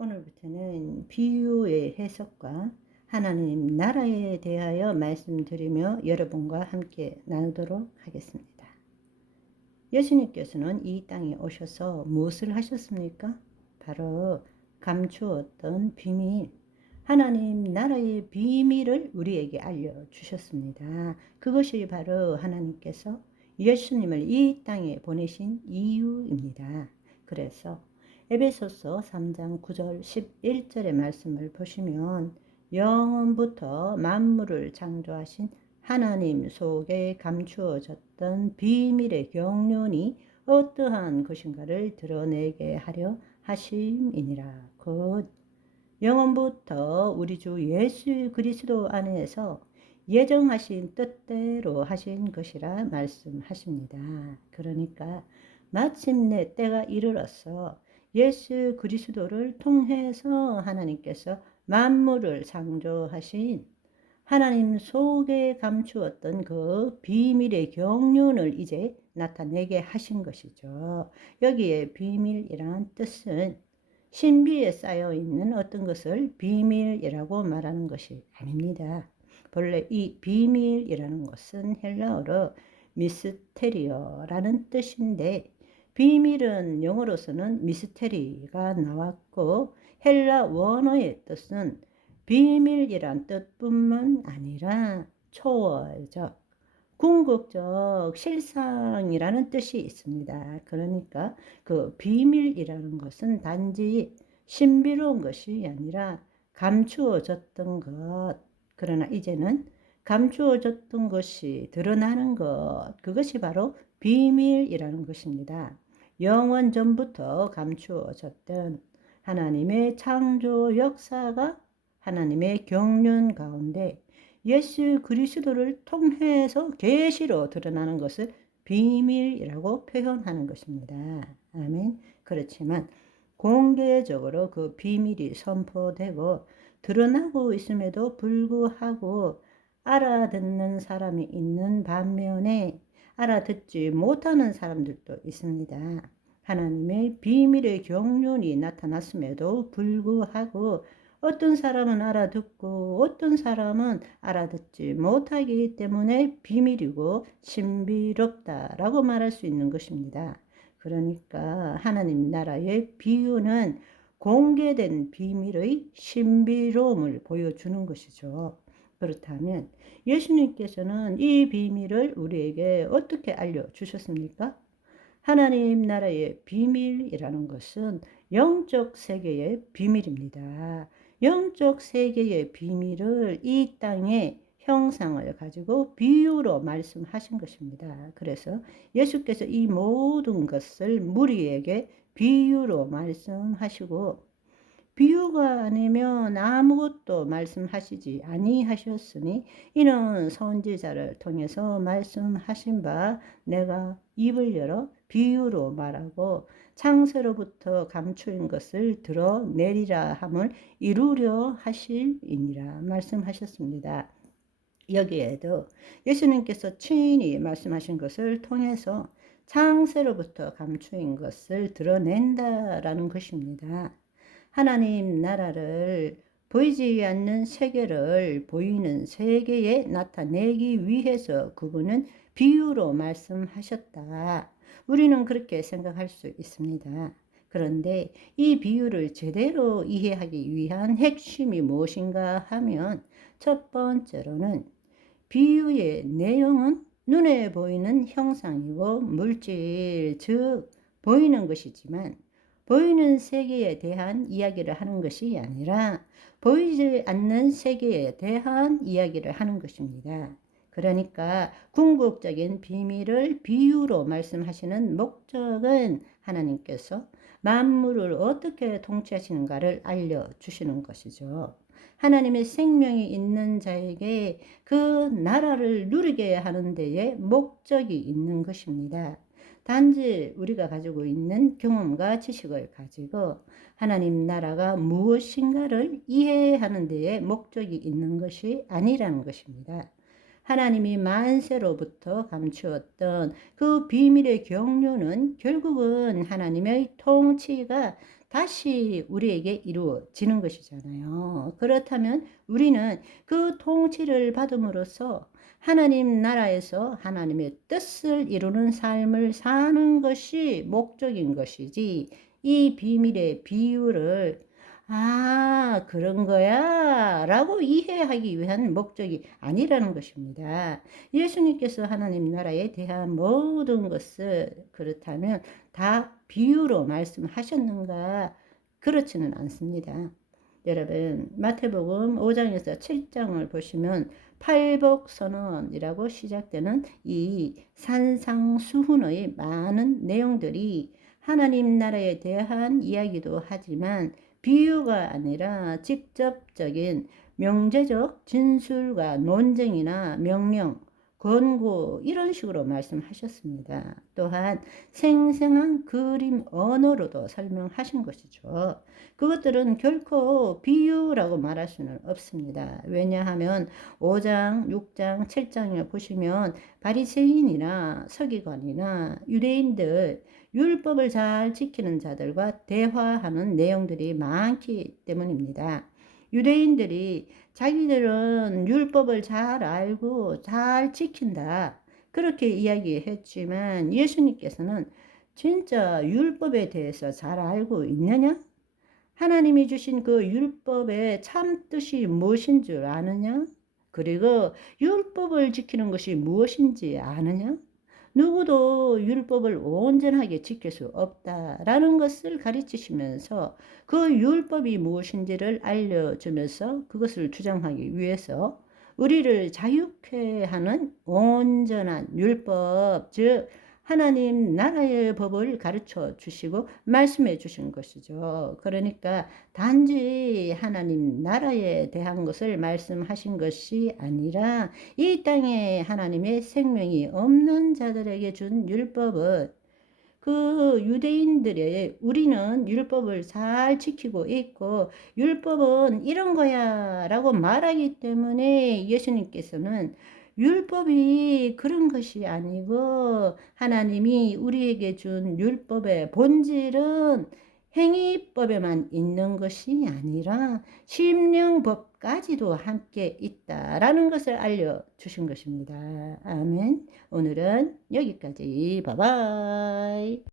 오늘부터는 비유의 해석과 하나님 나라에 대하여 말씀드리며 여러분과 함께 나누도록 하겠습니다. 예수님께서는 이 땅에 오셔서 무엇을 하셨습니까? 바로 감추었던 비밀, 하나님 나라의 비밀을 우리에게 알려주셨습니다. 그것이 바로 하나님께서 예수님을 이 땅에 보내신 이유입니다. 그래서 에베소서 3장 9절 11절의 말씀을 보시면 영원부터 만물을 창조하신 하나님 속에 감추어졌던 비밀의 경륜이 어떠한 것인가를 드러내게 하려 하심이니라. 곧 영원부터 우리 주 예수 그리스도 안에서 예정하신 뜻대로 하신 것이라 말씀하십니다. 그러니까 마침내 때가 이르러서 예수 그리스도를 통해서 하나님께서 만물을 창조하신 하나님 속에 감추었던 그 비밀의 경륜을 이제 나타내게 하신 것이죠. 여기에 비밀이란 뜻은 신비에 쌓여 있는 어떤 것을 비밀이라고 말하는 것이 아닙니다. 본래 이 비밀이라는 것은 헬라어로 미스테리어라는 뜻인데, 비밀은 영어로서는 미스테리가 나왔고, 헬라 원어의 뜻은 비밀이란 뜻뿐만 아니라 초월적, 궁극적 실상이라는 뜻이 있습니다. 그러니까 그 비밀이라는 것은 단지 신비로운 것이 아니라 감추어졌던 것, 그러나 이제는 감추어졌던 것이 드러나는 것, 그것이 바로 비밀이라는 것입니다. 영원 전부터 감추어졌던 하나님의 창조 역사가 하나님의 경륜 가운데 예수 그리스도를 통해서 계시로 드러나는 것을 비밀이라고 표현하는 것입니다. 아멘. 그렇지만 공개적으로 그 비밀이 선포되고 드러나고 있음에도 불구하고 알아듣는 사람이 있는 반면에 알아듣지 못하는 사람들도 있습니다. 하나님의 비밀의 경륜이 나타났음에도 불구하고 어떤 사람은 알아듣고 어떤 사람은 알아듣지 못하기 때문에 비밀이고 신비롭다라고 말할 수 있는 것입니다. 그러니까 하나님 나라의 비유는 공개된 비밀의 신비로움을 보여주는 것이죠. 그렇다면 예수님께서는 이 비밀을 우리에게 어떻게 알려주셨습니까? 하나님 나라의 비밀이라는 것은 영적 세계의 비밀입니다. 영적 세계의 비밀을 이 땅의 형상을 가지고 비유로 말씀하신 것입니다. 그래서 예수께서 이 모든 것을 무리에게 비유로 말씀하시고, 비유가 아니면 아무것도 말씀하시지 아니하셨으니 이는 선지자를 통해서 말씀하신 바 내가 입을 열어 비유로 말하고 창세로부터 감추인 것을 드러내리라 함을 이루려 하실이니라 말씀하셨습니다. 여기에도 예수님께서 친히 말씀하신 것을 통해서 창세로부터 감추인 것을 드러낸다라는 것입니다. 하나님 나라를 보이지 않는 세계를 보이는 세계에 나타내기 위해서 그분은 비유로 말씀하셨다. 우리는 그렇게 생각할 수 있습니다. 그런데 이 비유를 제대로 이해하기 위한 핵심이 무엇인가 하면 첫 번째로는 비유의 내용은 눈에 보이는 형상이고 물질, 즉 보이는 것이지만 보이는 세계에 대한 이야기를 하는 것이 아니라 보이지 않는 세계에 대한 이야기를 하는 것입니다. 그러니까 궁극적인 비밀을 비유로 말씀하시는 목적은 하나님께서 만물을 어떻게 통치하시는가를 알려주시는 것이죠. 하나님의 생명이 있는 자에게 그 나라를 누리게 하는 데에 목적이 있는 것입니다. 단지 우리가 가지고 있는 경험과 지식을 가지고 하나님 나라가 무엇인가를 이해하는 데에 목적이 있는 것이 아니라는 것입니다. 하나님이 만세로부터 감추었던 그 비밀의 경륜은 결국은 하나님의 통치가 다시 우리에게 이루어지는 것이잖아요. 그렇다면 우리는 그 통치를 받음으로써 하나님 나라에서 하나님의 뜻을 이루는 삶을 사는 것이 목적인 것이지, 이 비밀의 비유를 그런 거야 라고 이해하기 위한 목적이 아니라는 것입니다. 예수님께서 하나님 나라에 대한 모든 것을 그렇다면 다 비유로 말씀하셨는가? 그렇지는 않습니다. 여러분, 마태복음 5장에서 7장을 보시면 팔복선언이라고 시작되는 이 산상수훈의 많은 내용들이 하나님 나라에 대한 이야기도 하지만 비유가 아니라 직접적인 명제적 진술과 논쟁이나 명령, 권고 이런 식으로 말씀하셨습니다. 또한 생생한 그림 언어로도 설명하신 것이죠. 그것들은 결코 비유라고 말할 수는 없습니다. 왜냐하면 5장, 6장, 7장에 보시면 바리새인이나 서기관이나 유대인들, 율법을 잘 지키는 자들과 대화하는 내용들이 많기 때문입니다. 유대인들이 자기들은 율법을 잘 알고 잘 지킨다, 그렇게 이야기했지만 예수님께서는 진짜 율법에 대해서 잘 알고 있느냐? 하나님이 주신 그 율법의 참 뜻이 무엇인 줄 아느냐? 그리고 율법을 지키는 것이 무엇인지 아느냐? 누구도 율법을 온전하게 지킬 수 없다라는 것을 가르치시면서 그 율법이 무엇인지를 알려주면서 그것을 주장하기 위해서 우리를 자유케 하는 온전한 율법, 즉 하나님 나라의 법을 가르쳐 주시고 말씀해 주신 것이죠. 그러니까 단지 하나님 나라에 대한 것을 말씀하신 것이 아니라 이 땅에 하나님의 생명이 없는 자들에게 준 율법은, 그 유대인들의 우리는 율법을 잘 지키고 있고 율법은 이런 거야 라고 말하기 때문에 예수님께서는 율법이 그런 것이 아니고 하나님이 우리에게 준 율법의 본질은 행위법에만 있는 것이 아니라 심령법까지도 함께 있다라는 것을 알려주신 것입니다. 아멘. 오늘은 여기까지. 바이바이.